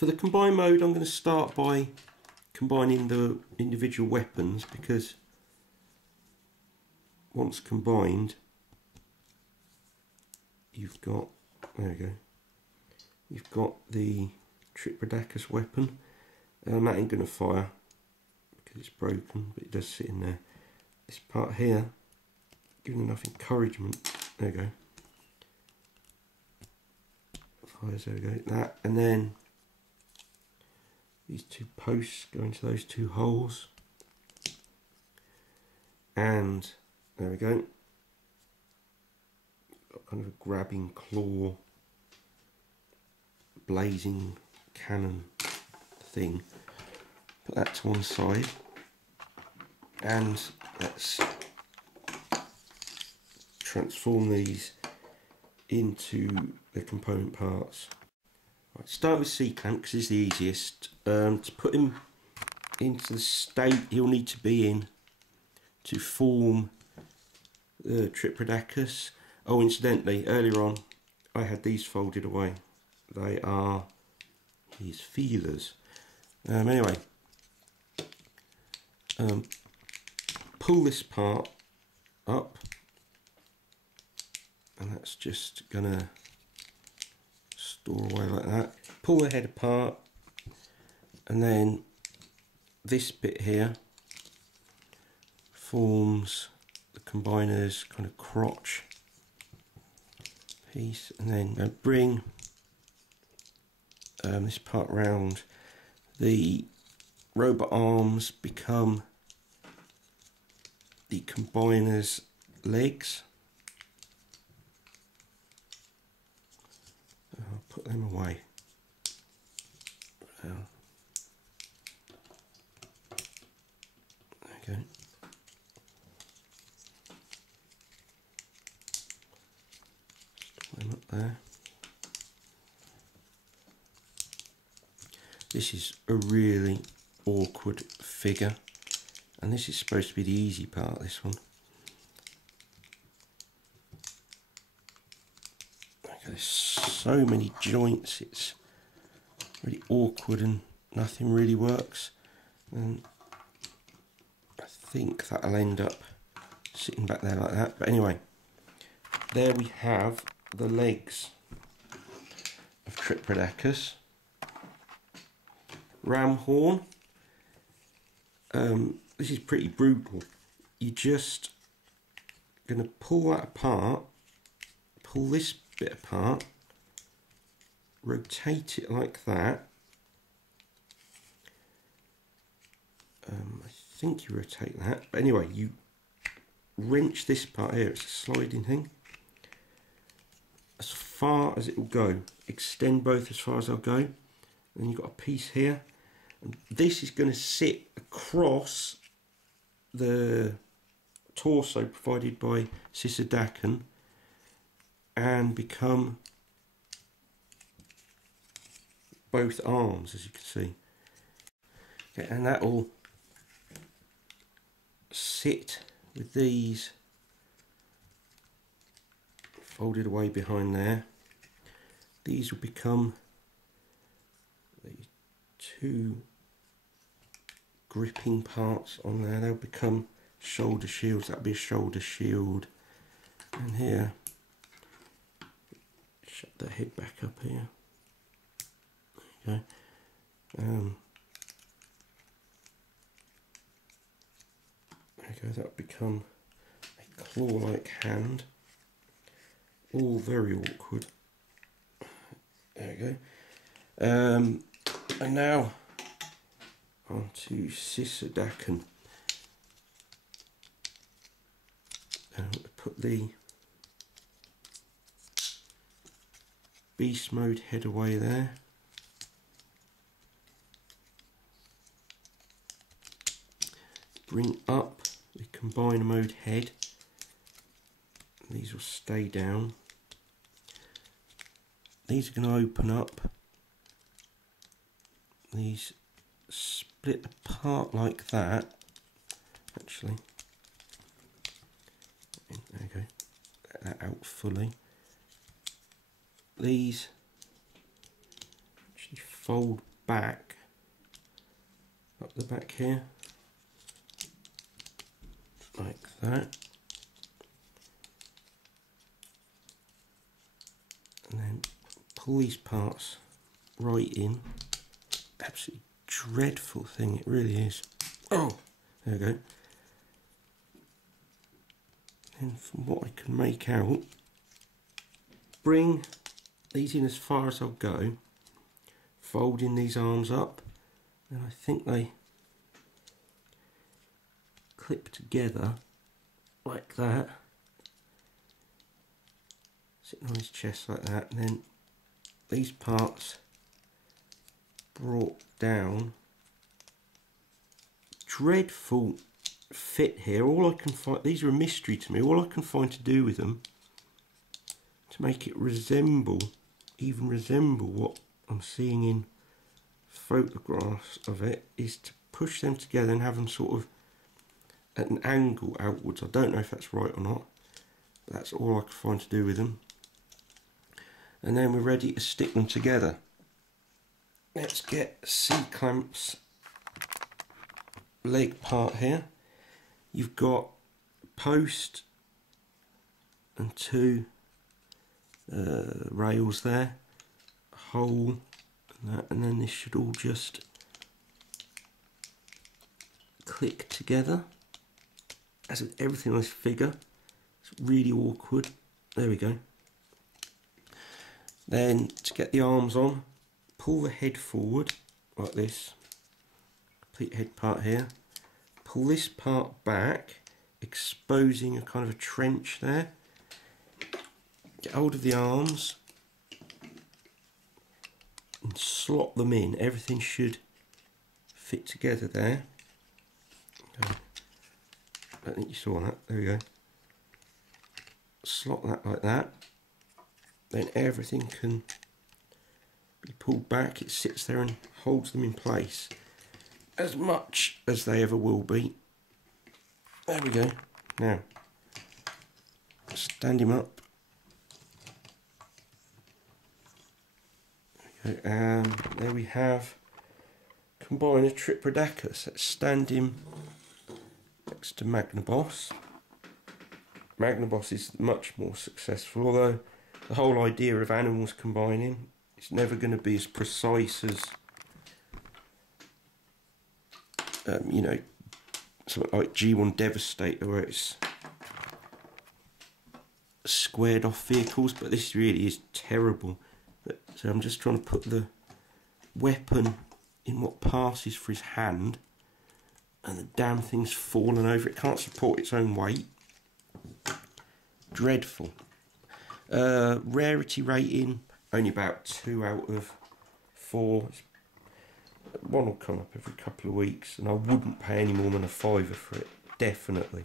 For the combine mode, I'm going to start by combining the individual weapons, because once combined, you've got, there we go, you've got the Tripredacus weapon. That ain't going to fire because it's broken, but it does sit in there. This part here, giving enough encouragement, there we go. Fires, there we go, that, and then these two posts go into those two holes, and there we go, got kind of a grabbing claw, blazing cannon thing. Put that to one side, and let's transform these into the component parts. Right, start with Cicadacon because it's the easiest. To put him into the state he'll need to be in to form the Tripredacus. Oh, incidentally, earlier on I had these folded away. They are his feelers. Anyway, pull this part up, and that's just gonna store away like that. Pull the head apart, and then this bit here forms the combiner's kind of crotch piece, and then bring this part round. The robot arms become the combiner's legs. I'll put them away. Okay. Put them up there. This is a really awkward figure, and this is supposed to be the easy part, this one. Okay, there's so many joints, it's really awkward and nothing really works. And I think that'll end up sitting back there like that. But anyway, there we have the legs of Tripredacus. Ram horn. This is pretty brutal. You're just going to pull that apart, pull this bit apart, rotate it like that. I think you rotate that, but anyway, you wrench this part here, it's a sliding thing, as far as it will go. Extend both as far as they'll go. Then you've got a piece here, and this is going to sit across the torso provided by Cicadacon and become both arms, as you can see. Okay, and that will sit with these folded away behind there. These will become the two gripping parts on there. They'll become shoulder shields. That'll be a shoulder shield. And here, shut the head back up here. There you go. There you go. That'll become a claw-like hand. All very awkward. There we go. And now on to Cicadacon. Put the beast mode head away there. Bring up the combiner mode head. These will stay down. These are going to open up. These split apart like that, actually. There you go. Let that out fully. These actually fold back, up the back here, like that. And then pull these parts right in. Absolutely dreadful thing, it really is. Oh, there we go. And from what I can make out, bring these in as far as I'll go, folding these arms up, and I think they clip together like that. Sitting on his chest like that, and then these parts brought down. Dreadful fit here. All I can find, these are a mystery to me, all I can find to do with them to make it resemble, even resemble what I'm seeing in photographs of it, is to push them together and have them sort of at an angle outwards. I don't know if that's right or not, but that's all I can find to do with them. And then we're ready to stick them together. Let's get C-clamps leg part here. You've got a post and two rails there, a hole and that, and then this should all just click together. As with everything on this figure, it's really awkward. There we go. Then to get the arms on, pull the head forward like this, complete head part here. Pull this part back, exposing a kind of a trench there. Get hold of the arms and slot them in. Everything should fit together there. Okay. I don't think you saw that. There we go. Slot that like that. Then everything can be pulled back. It sits there and holds them in place as much as they ever will be. There we go. Now, stand him up. There we go. And there we have combine a Tripredacus. Let's stand him next to Magnaboss. Magnaboss is much more successful, although the whole idea of animals combining, it's never going to be as precise as you know, something like G1 Devastator, where it's squared off vehicles, but this really is terrible. But, so I'm just trying to put the weapon in what passes for his hand, and the damn thing's fallen over. It can't support its own weight. Dreadful. Rarity rating, only about 2 out of 4. One will come up every couple of weeks, and I wouldn't pay any more than a £5 for it, definitely.